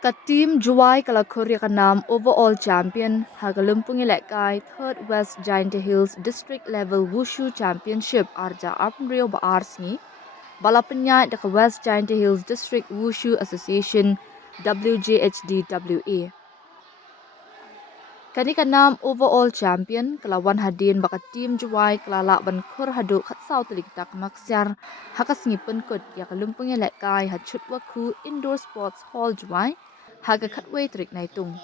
Ka team Jowai kala Korea kanam overall champion haga lumpung kai 3rd West Giant Hills District Level Wushu Championship arja apnrio ba arsni balapenya deka West Giant Hills District Wushu Association WJHDWA. Kani kanam overall champion kalawan hadin baka team Jowai kelala ban khur hadu khat sau telik tak maksiar hakas ngipen kut ya kalumpung kai hachut waku indoor sports hall Jowai haga khatway trik naitung.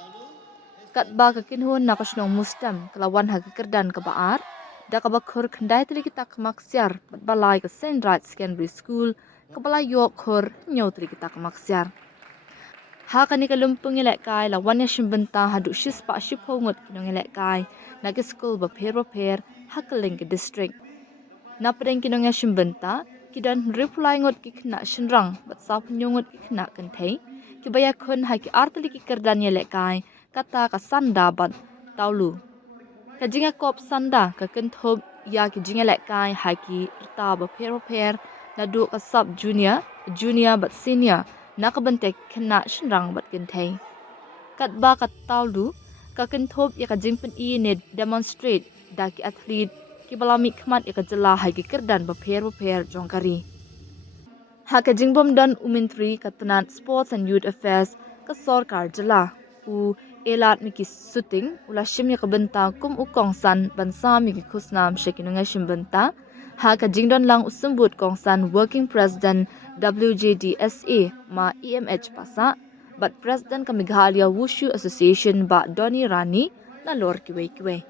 Kat ba ka kinhun nakasnong mustam kalawan haga kerdan ka baar da ka bakhur khandai telik tak maksiar bat balai ka St. Right Secondary School ka balai yok khur nyau telik tak maksiar. Haka ni kalumpung kai la wanya shimbenta hadu shis pa shipho ngot kinong kai nagi school ba pher hakaling ke district. Na pedeng kinong shimbenta kidan reply ngot ki khna shinrang bat sap nyongot ki khna kanthei ki baya khun ha ki artli ki kerdan kai kata ka sanda bat taulu. Ka jinga kop sanda ka kenthop ya ki jinga kai ha ki rta ba pher na du ka sub junior bat senior nakabantek kena shenrang bat kenthei kat ba kat taulu ka kenthop ya ka jingpen I ne demonstrate da ki athlete ki balami khmat ya ka jala hai ki kerdan ba pher jongkari ha ka jingbom dan umintri katanan sports and youth affairs ka sarkar jala u elat mi ki shooting ula shim ya ka benta kum u kongsan bansa mi ki khusnam shekinunga shimbenta ha ka jingdon lang usumbut kongsan working president WJDSA ma EMH pasa but president ka Meghalaya Wushu Association ba Doni Rani na lor kiwe.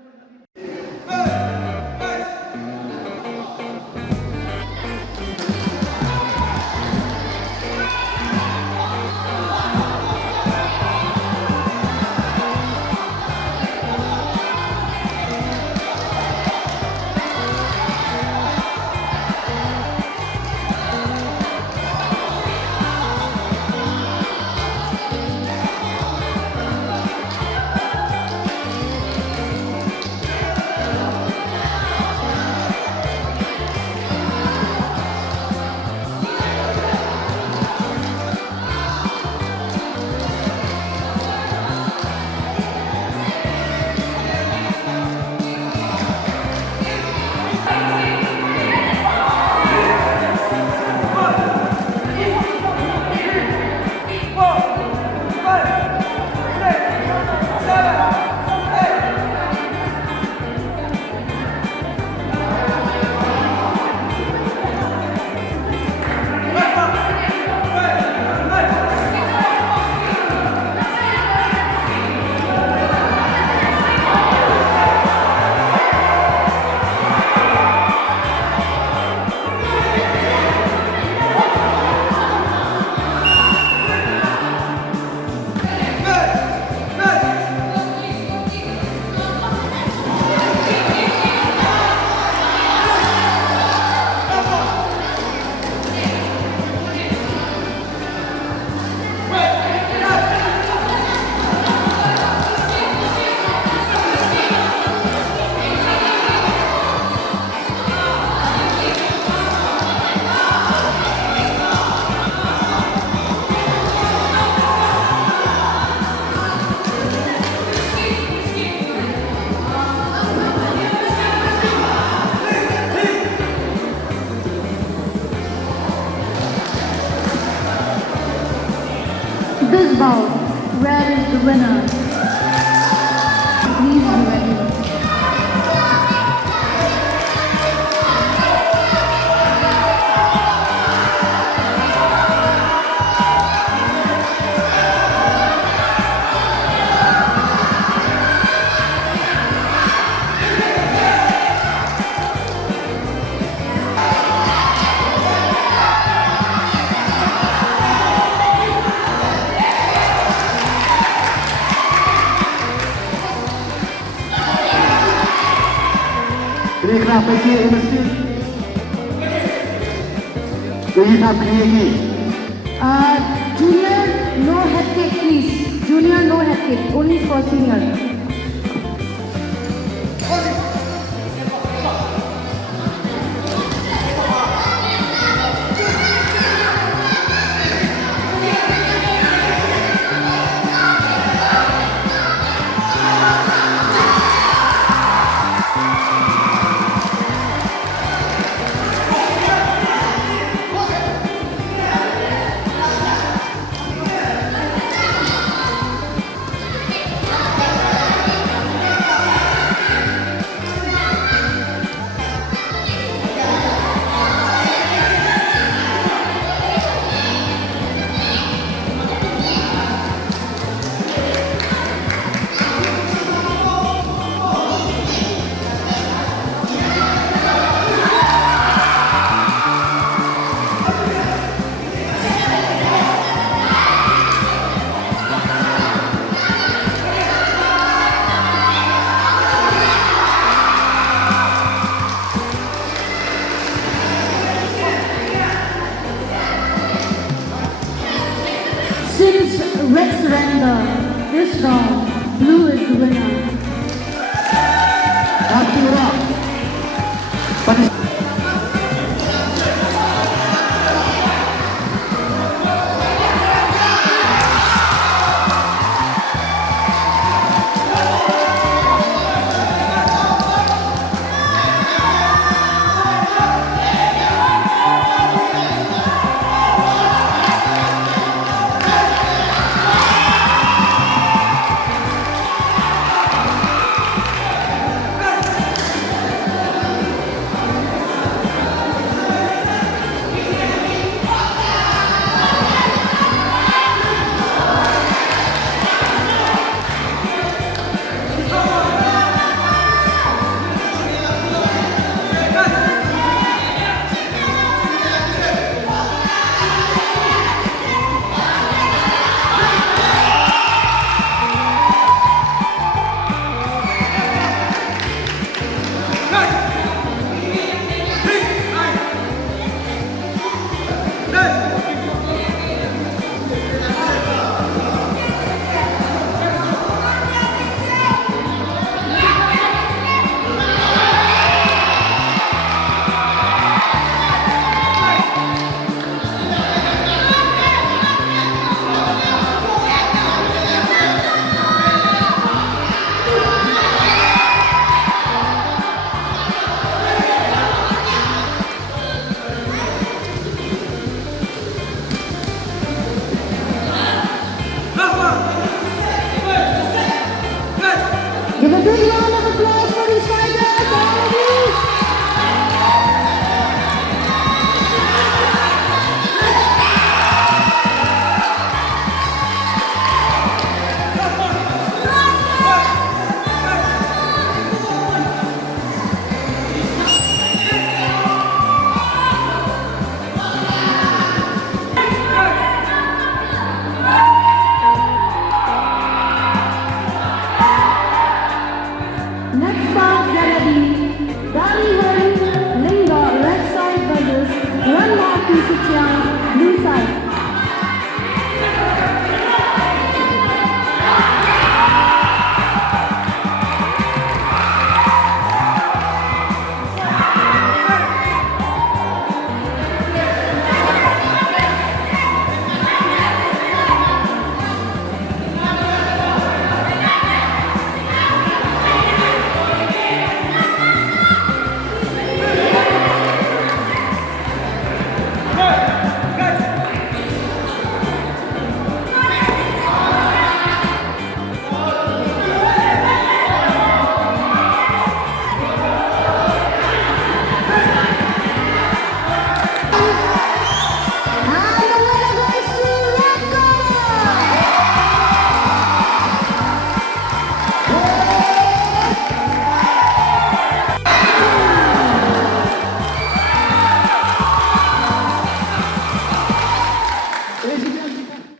This bout, where is the winner? Please be ready. Kenapa dia mesti? Ini tak kiri. Junior, no head kick, please. Junior, no head kick. Only for senior. red surrender. This round, blue is the winner. Iohrah. Pada Give a big round of applause for these fighters, all of you. Next bout gonna be Dali Linga, red side versus Ran Marty Suchiang, blue side.